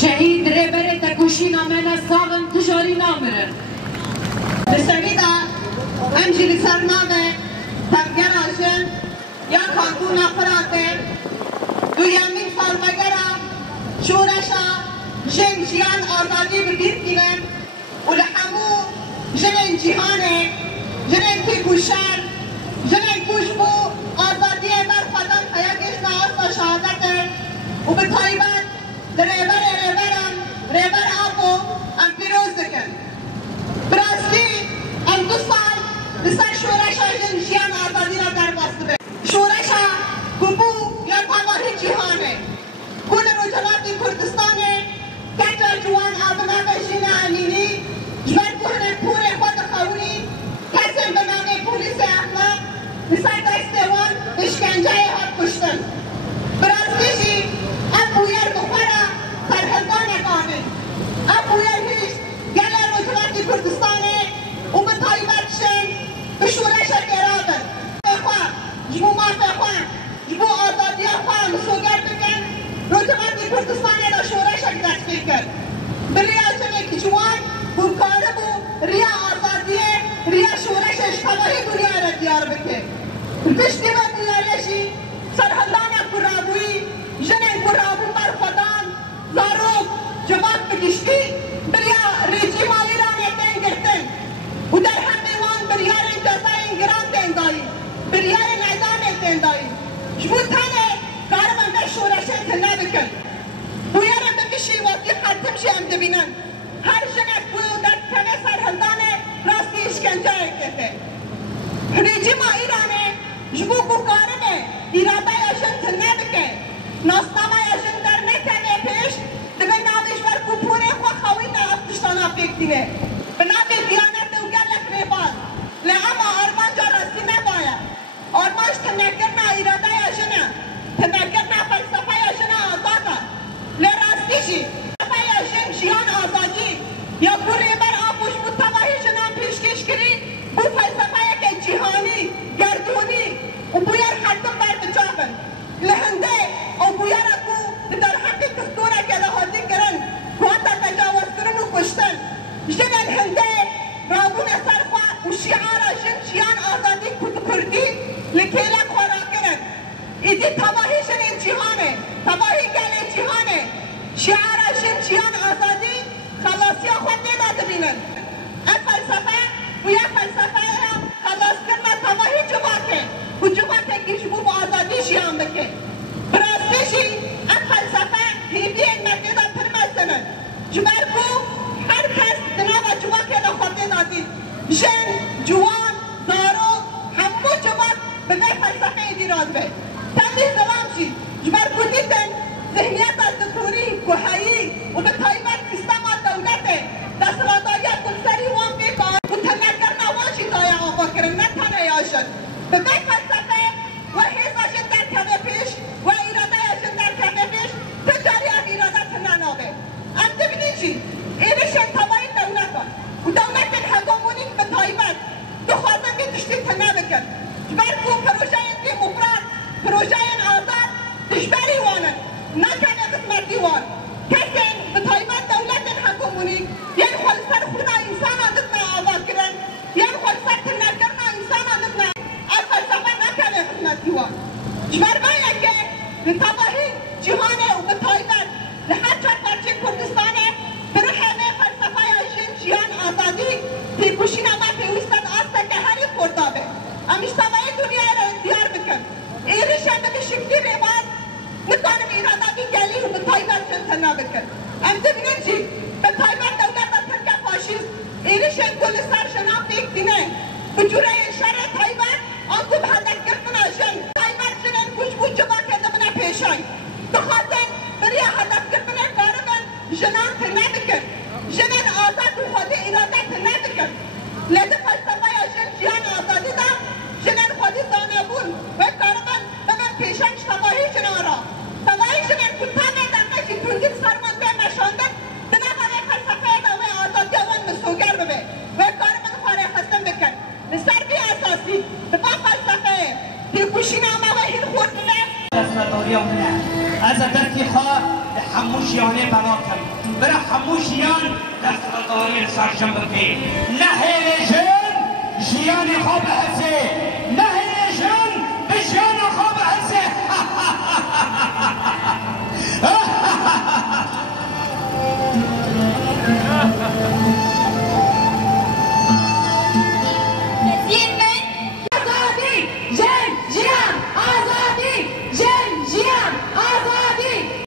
شهید رهبر تکوشی نامه ساغن تجاری نامرن بسیده امجیلی سرنامه تمگر آشن یا کانکون افراته دویمین سالمگره شورشا جن جیان آزادی بگیر کنن و لحمو جن جیهانه جن تکوشن جن کشبو آزادی بر خدم حیاتش ناست شهادته و به طایبت رهبر آبو ام پیروز دکن براستی ام 2 سال بسر شورش آجن جیان آزادی را در بسته به شورش گبو یا تماهی جهانه کل رجلاتی کردستانه کجا جوان آبنا بشین امینی جبر کنه پوره خود خونی کسی به نام پولیس اخلاق بسر دستوان اشکنجه حد کشتن براستی ام بویر بخوره سرحدان اقامه ام بویر هیچ گله رجلاتی کردستانه و به طایبت شن به شورش گرابن خواه جبو مافه خواه جبو آزادی خواه مسوگر بکن رجلاتی کردستانه را شورش دست کرد بریا چنه که جوان بوکاره بو ریا آزادیه ریا شورشش تماهی دنیا را دیار بکن پشتی و بویارشی سرحدان کرابوی جنین کرابو بر خدان زاروک جواب بگشتی بریا رژیم آلیران یتین گرتن و در همه وان بریار جزاین گران دین دایی بریار نیدان دین دایی جبو تانه کارمان به شورشن تنه بکن بویارم بکشی وقتی ختم شی هم دبینن هر جنک بویو در کنه سرحدانه راستی اشکنجه کرده رژیم ایرانه جبو بکارمه ایراده یاشن تنه بکن ناسنامه یاشن در نکنه پیش دبه نامش بر کپونه خواه خوی نه افتشتانا فکتینه به نام دیانت و گلک ریباز لعما آرمان جا راستی نباید آرمانش تنه کرنا ایراده یاشنه تنه کرنا فلسفه یاشنه آزاده لراستیشی فلسفه یاشن جیان آزادی یا پوری بر آبوش متواهی جنان پیشکش کری بو فلسفه که جهانی گردونی و بویر حتم بر بجابن لهنده او بویر اکو در حق دکتوره که لحاظی کرن کوانتا تجاوز کرن و کشتن جنن هنده رابون سرخوا و شعارا جن جیان آزادی کردی لکیلا خورا کرن ایدی تباهی جن جهانه تباهی گل جهانه شعارا جن جیان آزادی خلاصی خود نداده بینن این فلسفه و یک فلسفه خلاص کرنا تباهی جواکه و جواکه کشبو با آزادی جیان بکه براستشی این فلسفه هیبی این مدیده پرمزدنن جبر بو هر کس دنابا جواکه دا خود ندادی جن جوان دارو همو جواک به به فلسفه ایدیراز به تنبیه دوام شی جبر بو دیدن ذهنیت از دکتوری کوهایی و به طایبت سیستم دولته دسترادایی کلسری وان بیکار و تنگر نواشی دایا آقا کرن نتانه یاشن به به فلسفه و حیزاشن در کمه پیش و ایراده یاشن در کمه پیش تجاری هم ایراده تنانابه ام دبینی چی؟ ایرشن تبایی دولت ها و دولت هگامونی به طایبت دخوازن بی تشتی تنه بکن جبر کن پروژه دیموکرات پروژه آزاد دشبری وانن نکنه قسمتی وان کسی به طایبت دولت هگامونی یعنی خالصر خدا انسان آدتنا آزاد کرن یعنی خالصر تنه کرنا انسان آدتنا فلسفه نکنه قسمتی وان جبر باید که تباهی جهانه و به طایبت لحد چار پرچه کردستانه برو همه فلسفه یاشن جیان آزادی پیکوشی نما پیوستن آسته که هری خوردابه امیش تباهی دنیا را دیار بکن ایرش هم به شکلی ریباز نتانم ایرادا بی گلی و به طایبت چنتنا بکن ام دبینن چی؟ به طایبت دولت ترک فاشیست ایرش هم کل سر شنام بیک دینه بجوره شر طایبت آنکو به هدک گرفن آشن طایبت جنن کش بود جبا کرده منه پیشای دخوازن بری هدف گرفن کارمن جنان تنه بکن جنن آزاد و خود ایراده تنه بکن لده فلسفه آشن جیان آزادی دا جنن خودی زانه بون و کارمن بمن پیشنش تباهی جنان را تباهی جنن کتانه در نشی تونگی سرمان به مشاندن دنه بره فلسفه دا و آزادی وان مسوگر جیانه بلاکم برای همو جیان دست غداری سرشم بکی نه هیجن جیان خواب هسته نه هیجن به جیان خواب هسته